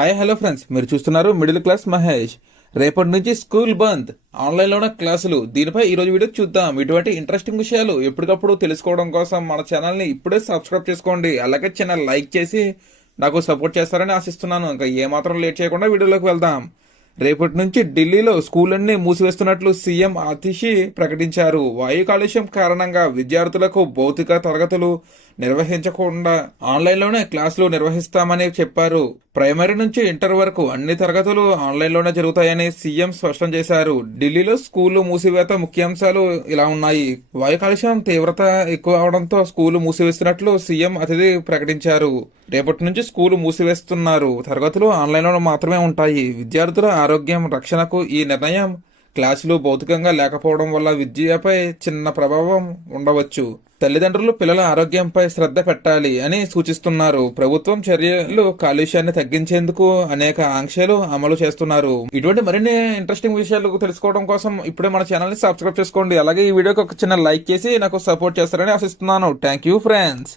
Hi hello friends మీరు చూస్తున్నారు middle class Mahesh. రేపటి నుంచి స్కూల్ బంద్. ఆన్లైన్లోనే క్లాసులు. దీనిపై ఈ రోజు వీడియో చూద్దాం. ఇటువంటి ఇంట్రెస్టింగ్ విషయాలు ఎప్పటికప్పుడు తెలుసుకోవడం కోసం మన ఛానల్ని ఇప్పుడే సబ్స్క్రైబ్ చేసుకోండి. అలాగే ఛానల్ లైక్ చేసి నాకు సపోర్ట్ చేస్తారని ఆశిస్తున్నాను. ఇంకా ఏమాత్రం లేట్ చేయకుండా వీడియోలోకి వెళ్దాం. రేపటి నుంచి ఢిల్లీలో స్కూళ్ళన్నీ మూసివేస్తున్నట్లు సీఎం ఆతిషి ప్రకటించారు. వాయు కాలుష్యం కారణంగా విద్యార్థులకు భౌతిక తరగతులు నిర్వహించకుండా ఆన్లైన్లోనే క్లాసులు నిర్వహిస్తామని చెప్పారు. ప్రైమరీ నుంచి ఇంటర్ వరకు అన్ని తరగతులు ఆన్లైన్లోనే జరుగుతాయని సీఎం స్పష్టం చేశారు. ఢిల్లీలో స్కూళ్ళు మూసివేత ముఖ్యాంశాలు ఇలా ఉన్నాయి. వాయు కాలుష్యం తీవ్రత ఎక్కువ అవడంతో స్కూలు మూసివేస్తున్నట్లు సీఎం అతిథి ప్రకటించారు. రేపటి నుంచి స్కూలు మూసివేస్తున్నారు. తరగతులు ఆన్లైన్లో మాత్రమే ఉంటాయి. విద్యార్థుల ఆరోగ్యం రక్షణకు ఈ నిర్ణయం క్లాసులు భౌతికంగా లేకపోవడం వల్ల విద్యపై చిన్న ప్రభావం ఉండవచ్చు. తల్లిదండ్రులు పిల్లల ఆరోగ్యంపై శ్రద్ధ పెట్టాలి అని సూచిస్తున్నారు. ప్రభుత్వం చర్యలు కాలుష్యాన్ని తగ్గించేందుకు అనేక ఆంక్షలు అమలు చేస్తున్నారు. ఇటువంటి మరిన్ని ఇంట్రెస్టింగ్ విషయాలు తెలుసుకోవడం కోసం ఇప్పుడే మన ఛానల్ని సబ్స్క్రైబ్ చేసుకోండి. అలాగే ఈ వీడియోకి ఒక చిన్న లైక్ చేసి నాకు సపోర్ట్ చేస్తారని ఆశిస్తున్నాను. Thank you friends.